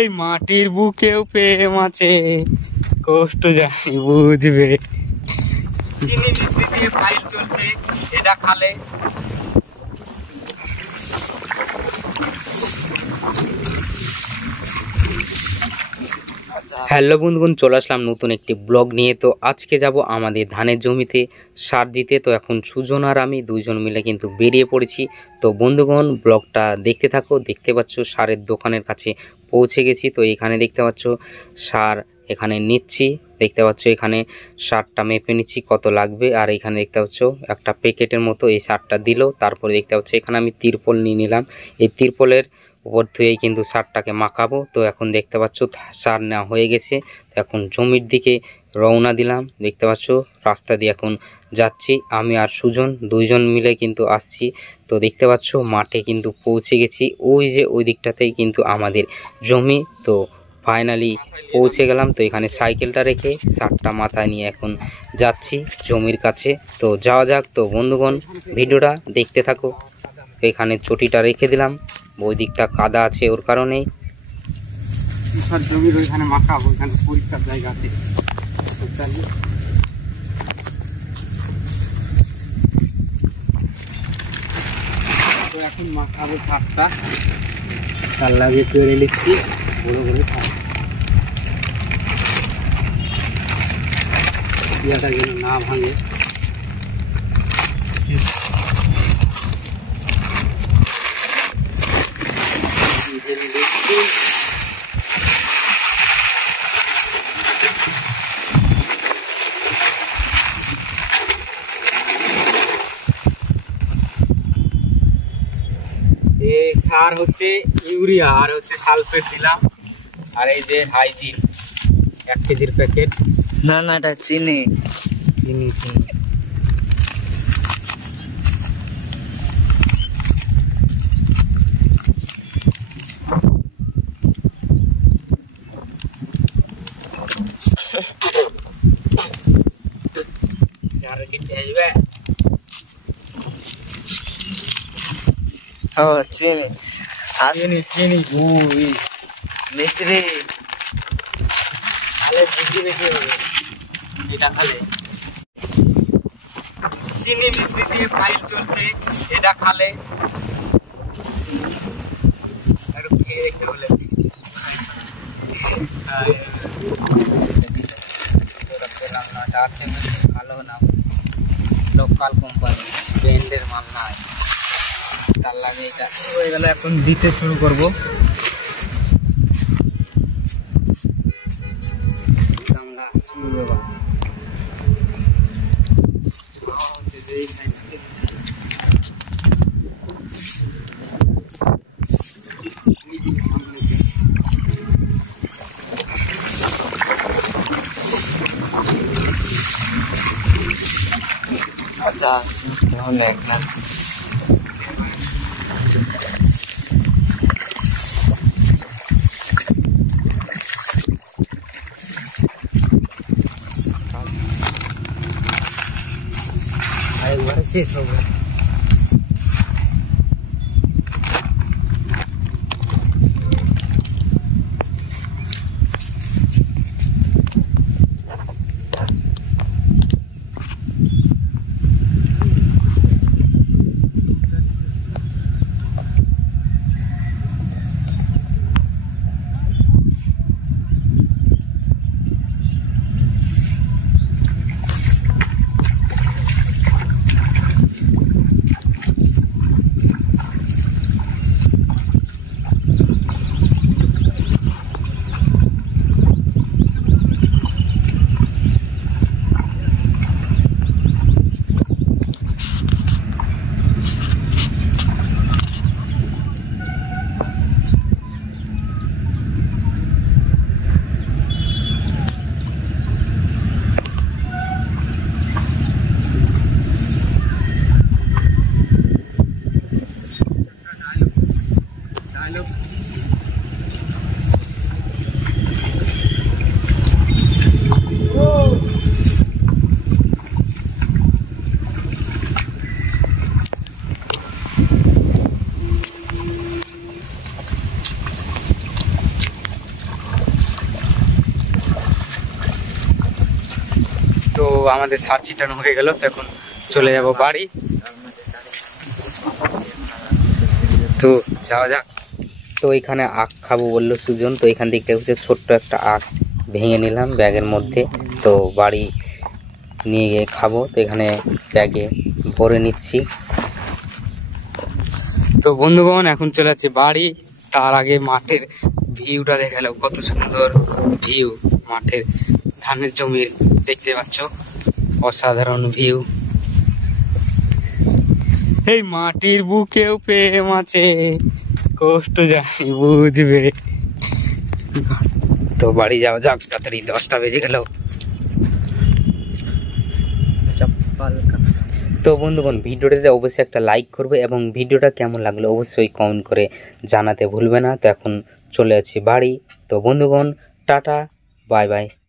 এই মাটির বুকেও প্রেম আছে, কষ্ট জানি বুঝবে। চিনি মিষ্টি দিয়ে ফাইল চলছে, এটা খালে। হ্যালো বন্ধুগণ, চলে আসলাম নতুন একটি ব্লগ নিয়ে। তো আজকে যাব আমাদের ধানের জমিতে সার দিতে। তো এখন সুজন আর আমি দুইজন মিলে কিন্তু বেরিয়ে পড়েছি। তো বন্ধুগণ, ব্লগটা দেখতে থাকো। দেখতে পাচ্ছ সারের দোকানের কাছে পৌঁছে গেছি। তো এখানে দেখতে পাচ্ছ সার এখানে নিচ্ছি। দেখতে পাচ্ছ এখানে সারটা মেপে নিচ্ছি কত লাগবে। আর এখানে দেখতে পাচ্ছ একটা প্যাকেটের মতো এই সারটা দিল। তারপরে দেখতে পাচ্ছ এখানে আমি তিরপল নিয়ে নিলাম। এই তিরপলের উপর ধুয়েই কিন্তু সারটাকে মাখাবো। তো এখন দেখতে পাচ্ছ সার নেওয়া হয়ে গেছে। এখন জমির দিকে রওনা দিলাম। দেখতে পাচ্ছ রাস্তা দিয়ে এখন যাচ্ছি, আমি আর সুজন দুইজন মিলে কিন্তু আসছি। তো দেখতে পাচ্ছ মাঠে কিন্তু পৌঁছে গেছি। ওই যে ওই দিকটাতেই কিন্তু আমাদের জমি। তো ফাইনালি পৌঁছে গেলাম। তো এখানে সাইকেলটা রেখে সারটা মাথায় নিয়ে এখন যাচ্ছি জমির কাছে। তো যাওয়া যাক। তো বন্ধুগণ, ভিডিওটা দেখতে থাকো। এখানে চটিটা রেখে দিলাম, ওই দিকটা কাদা আছে, ওর কারণেই জমির ওইখানে মাখাবো। ওইখানে পরিষ্কার জায়গা আছে। তো এখন মাখাবো সারটা, তার লাগে তৈরি লিখছি বড় বড় সার। ইয়াটা যেন না ভাঙে। সার হচ্ছে ইউরিয়া আর হচ্ছে সালফেট দিলাম। আর এই যে হাইজিন 1 কেজির প্যাকেট। না না, এটা চিনি চিনি চিনি। ও চিনি চিনি চিনি গুড় মিশ্রি খালে বেশি বেশি হবে। এটা খালে চিনি মিষ্টি দিয়ে ফাইল চলছে, এটা খালে আর খেয়ে দেখতে বলে। রান্নাটা আছে ভালো না, লোকাল কোম্পানি ব্র্যান্ডের মাল নাই, তার লাগে এটা হয়ে গেলে এখন দিতে শুরু করবো। আচ্ছা অনেক না একবারে শেষ হবে। আমাদের সার ছিটানো হয়ে গেল, তো এখন চলে যাব বাড়ি। তো যাওয়া যাক। তো এখানে আখ খাবো বললো সুজন, তো এখান থেকে হচ্ছে ছোট্ট একটা আখ ভেঙে নিলাম ব্যাগের মধ্যে, তো বাড়ি নিয়ে গিয়ে খাবো। তো এখানে ব্যাগে ভরে নিচ্ছি। তো বন্ধুগণ এখন চলে যাচ্ছে বাড়ি। তার আগে মাঠের ভিউটা দেখালো, কত সুন্দর ভিউ মাঠের ধানের জমির, দেখতে পাচ্ছ অসাধারণ ভিউ। এই মাটির বুকেও প্রেম আছে, কষ্ট জানি বুঝবে। তো বাড়ি যাওয়া যাক তাড়াতাড়ি, 10টা বেজে গেল। তো বন্ধুগণ ভিডিওটাতে অবশ্যই একটা লাইক করবে এবং ভিডিওটা কেমন লাগলো অবশ্যই কমেন্ট করে জানাতে ভুলবে না। তো এখন চলে যাচ্ছি বাড়ি। তো বন্ধুগণ টাটা, বাই বাই।